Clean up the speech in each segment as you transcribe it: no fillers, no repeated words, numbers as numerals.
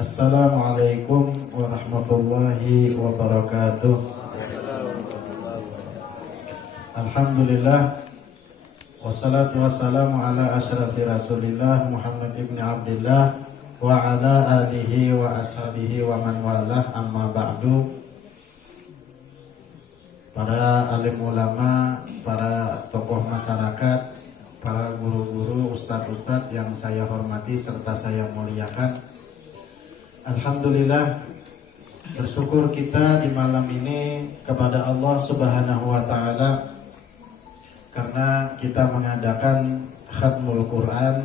Assalamualaikum warahmatullahi wabarakatuh. Alhamdulillah, wassalatu wassalamu ala asyrafir rasulillah Muhammad ibn Abdillah wa ala alihi wa ashabihi wa man walah, amma ba'du. Para alim ulama, para tokoh masyarakat, para guru-guru, ustadz-ustadz yang saya hormati serta saya muliakan, alhamdulillah, bersyukur kita di malam ini kepada Allah Subhanahu wa Ta'ala karena kita mengadakan khatmul Quran,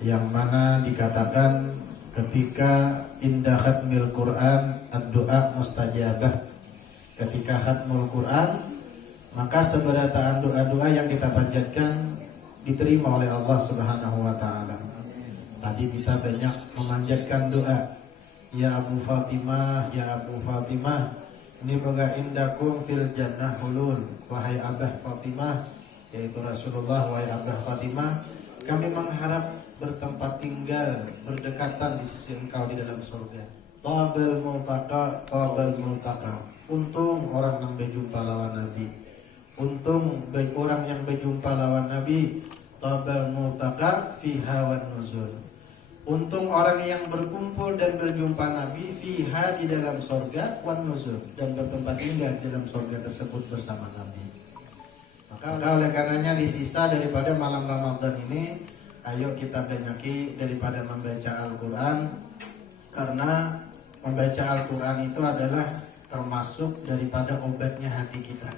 yang mana dikatakan ketika indah khatmil Quran ad-du'a mustajabah. Ketika khatmul Quran, maka seberataan doa-doa yang kita panjatkan diterima oleh Allah Subhanahu wa Ta'ala. Tadi kita banyak memanjatkan doa, ya Abu Fatimah, ya Abu Fatimah, ini boga indakum fil jannah hulul. Wahai Abah Fatimah, yaitu Rasulullah, wahai Abah Fatimah, kami mengharap bertempat tinggal berdekatan di sisi engkau di dalam surga. Tabal multaqa, tabal multaqa. Untung orang yang berjumpa lawan Nabi. Untung baik orang yang berjumpa lawan Nabi. Tabal multaqa fiha wan nuzul. Untung orang yang berkumpul dan berjumpa Nabi fiha di dalam sorga, wan nuzul, dan bertempat tinggal di dalam sorga tersebut bersama Nabi. Maka oleh karenanya di sisa daripada malam Ramadan ini, ayo kita banyaki daripada membaca Al-Quran, karena membaca Al-Quran itu adalah termasuk daripada obatnya hati kita.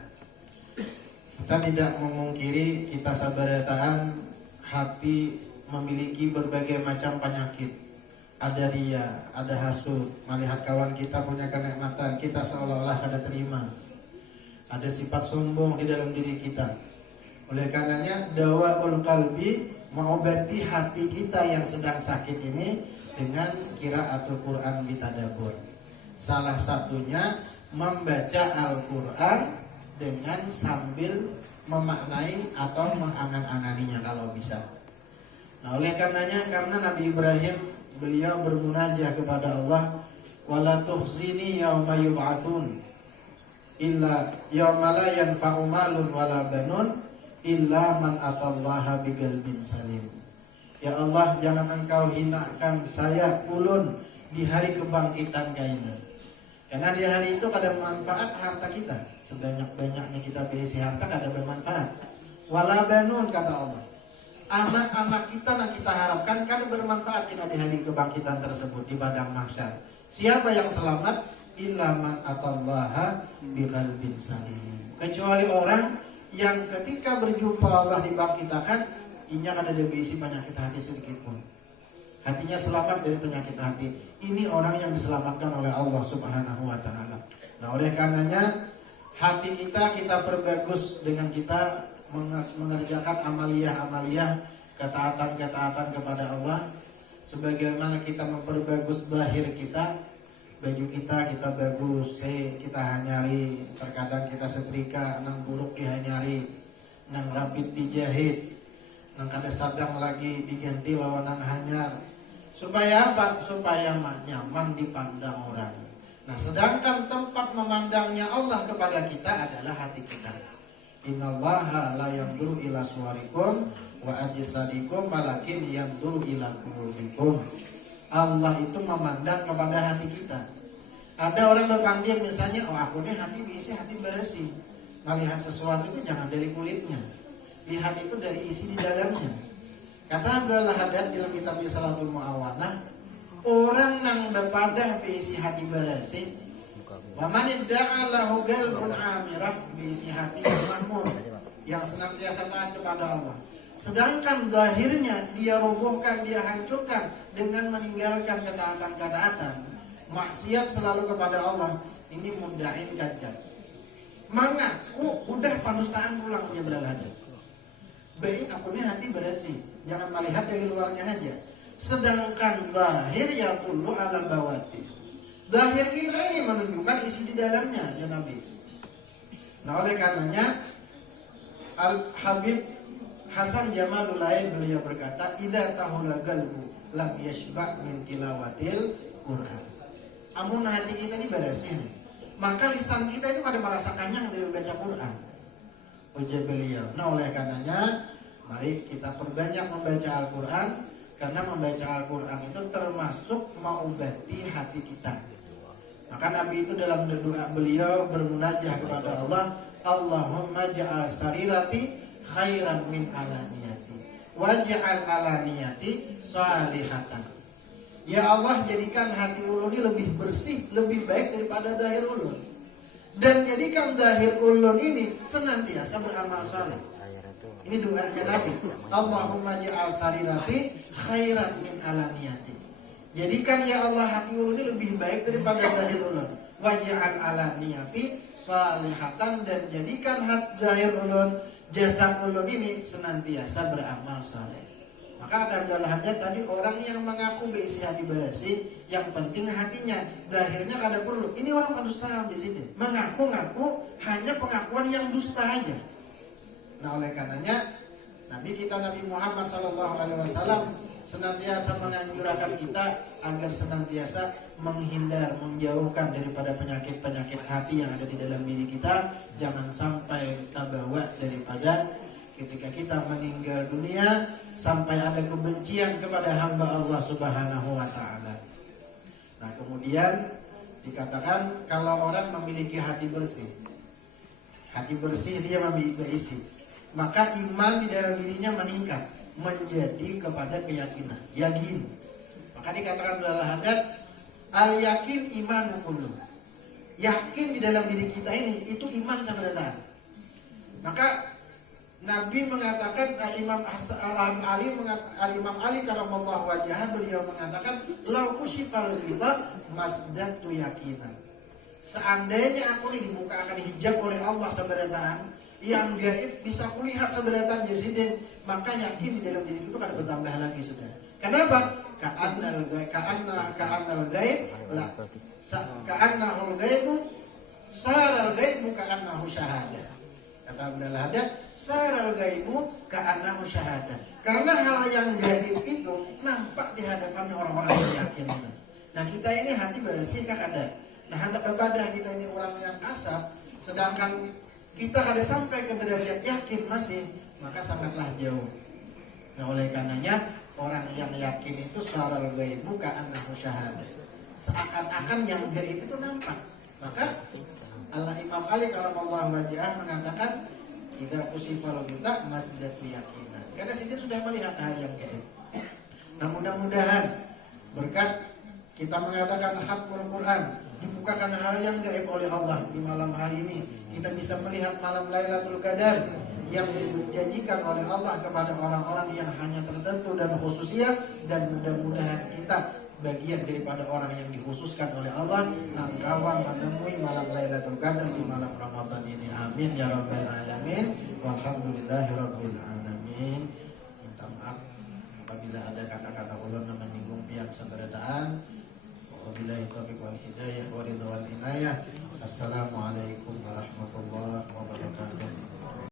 Kita tidak memungkiri kita sabarataan hati memiliki berbagai macam penyakit. Ada ria, ada hasud, melihat kawan kita punya kenikmatan, kita seolah-olah kada terima. Ada sifat sombong di dalam diri kita. Oleh karenanya dawaul qalbi, mengobati hati kita yang sedang sakit ini dengan qiraatul Quran bitadabbur. Salah satunya membaca Al-Quran dengan sambil memaknai atau mengangan-anganinya kalau bisa. Nah, oleh karenanya, karena Nabi Ibrahim beliau bermunajah kepada Allah, wala tuhzini yauma yub'atsun illa yauma la yanfa'u malun wala banun illa man atallaha biqalbin salim. Ya Allah, jangan engkau hinakan saya ulun di hari kebangkitan kaina. Karena di hari itu kada manfaat harta kita. Sebanyak-banyaknya kita berisi harta kada bermanfaat. Wala banun, kata Allah. Anak-anak kita yang kita harapkan kan bermanfaat di hari kebangkitan tersebut di padang mahsyar. Siapa yang selamat? Illa man atallaha biqalbin salim. Kecuali orang yang ketika berjumpa Allah dibangkitkan, inya kada ada berisi penyakit hati sedikit pun. Hatinya selamat dari penyakit hati. Ini orang yang diselamatkan oleh Allah Subhanahu wa Ta'ala. Nah, oleh karenanya hati kita perbagus dengan kita mengerjakan amaliyah-amaliyah, ketaatan-ketaatan kepada Allah. Sebagaimana kita memperbagus bahir kita, baju kita bagus, kita hanyari, terkadang kita setrika, nang buruk dihanyari, nang rapid dijahit, nang kada sadang lagi diganti lawan nang hanyar. Supaya apa? Supaya nyaman dipandang orang. Nah, sedangkan tempat memandangnya Allah kepada kita adalah hati kita. Innallaha la yanzuru ila suwarikum wa ajsadikum walakin yanzuru ila qulubikum. Allah itu memandang kepada hati kita. Ada orang berpandang misalnya, oh aku nih hati bersih, hati bersih. Melihat sesuatu itu jangan dari kulitnya, lihat itu dari isi di dalamnya. Kata Abdullah Haddad dalam kitab Salatul Mu'awanah, orang yang berpadah beisi hati bersih, wa man idda'a lahu qalbun amirah, beisi hati yang makmur, yang senantiasa taat kepada Allah. Sedangkan zahirnya dia robohkan, dia hancurkan dengan meninggalkan ketaatan-ketaatan, maksiat selalu kepada Allah. Ini muddain kadzdzab, mengaku udah pandustaan pulang punya berlada. Baik aku ini hati bersih, jangan melihat dari luarnya aja. Sedangkan zahir ya kullu alal bawati. Zahir kita ini menunjukkan isi di dalamnya, ya Nabi. Nah, oleh karenanya Al Habib Hasan Jamalulain beliau berkata, idza tahula qalbu lam yashba' min tilawatil Quran. Amun hati kita ini beresin, maka lisan kita itu pada merasa kenyang dari membaca Quran. Ujar beliau. Nah, oleh karenanya mari kita perbanyak membaca Al-Quran, karena membaca Al-Quran itu termasuk mengobati hati kita. Maka Nabi itu dalam doa beliau bermunajah kepada Allah, Allahumma ja'al sarirati khairan min alaniyati waj'al alaniyati salihatan. Ya Allah, jadikan hati ulun ini lebih bersih, lebih baik daripada zahir ulun, dan jadikan zahir ulun ini senantiasa beramal saleh. Ini doanya Nabi. Allahumma ja'al sarirati khairan min alaniyati. Jadikan ya Allah hati ulun ini lebih baik daripada zahir ulun. Waj'al alaniyati salihatan, dan jadikan hati zahir ulun, jasad ulun ini senantiasa beramal saleh. Maka kata Abdul Haddad tadi, orang yang mengaku berisi hati bersih, yang penting hatinya, zahirnya kada perlu. Ini orang pendusta di sini. Mengaku-ngaku hanya pengakuan yang dusta aja. Nah, oleh karenanya Nabi Muhammad SAW senantiasa menganjurkan kita agar senantiasa menghindar, menjauhkan daripada penyakit-penyakit hati yang ada di dalam diri kita. Jangan sampai kita bawa daripada ketika kita meninggal dunia sampai ada kebencian kepada hamba Allah Subhanahu wa taala. Nah, kemudian dikatakan kalau orang memiliki hati bersih dia berisi, maka iman di dalam dirinya meningkat menjadi kepada keyakinan, yakin. Maka dikatakan dalam hadis al-yakin iman kullu. Yakin di dalam diri kita ini itu iman sebenarnya. Maka Nabi mengatakan, Imam Ali karamallahu wajhah, beliau mengatakan lau kusyifal ghita masdatu yakinan. Seandainya aku ini dibukakan hijab oleh Allah sebenarnya, yang gaib bisa kulihat sebenarnya jasidin, maka yakin di dalam diri itu akan bertambah lagi sudah. Kenapa? Ka'annal gaib la ka'annahul gaibu saral gaibu ka'annahu syahadah. Kata Abdul Haddad, saral gaibu ka'annahu syahadah. Karena hal yang gaib itu nampak di hadapan orang-orang yang yakin. Nah, kita ini hati bersih kah ada? Nah, hendak kepada kita ini orang yang kasar, sedangkan kita ada sampai ke derajat yakin masih, maka sangatlah jauh. Nah, oleh karenanya orang yang yakin itu saral gaibu ka'annahu syahadah. Seakan-akan yang gaib itu nampak. Maka Allah Imam Ali karamallahu wajhah mengatakan idza kusifal ghita masdatu yakinan. Karena sini sudah melihat hal yang gaib. Nah, mudah-mudahan berkat kita mengadakan khatmul Quran, dibukakan hal yang gaib oleh Allah di malam hari ini, kita bisa melihat malam Lailatul Qadar yang dijanjikan oleh Allah kepada orang-orang yang hanya tertentu dan khususnya, dan mudah-mudahan kita bagian daripada orang yang dikhususkan oleh Allah nangkawan menemui malam Lailatul Qadar di malam Ramadan ini. Amin ya rabbal alamin. Walhamdulillahirabbil alamin. Minta maaf apabila ada kata-kata ulun yang menyinggung pihak keberadaan. Wabillahi taufiq wal hidayah wa ridha wal inayah. Assalamualaikum warahmatullahi wabarakatuh.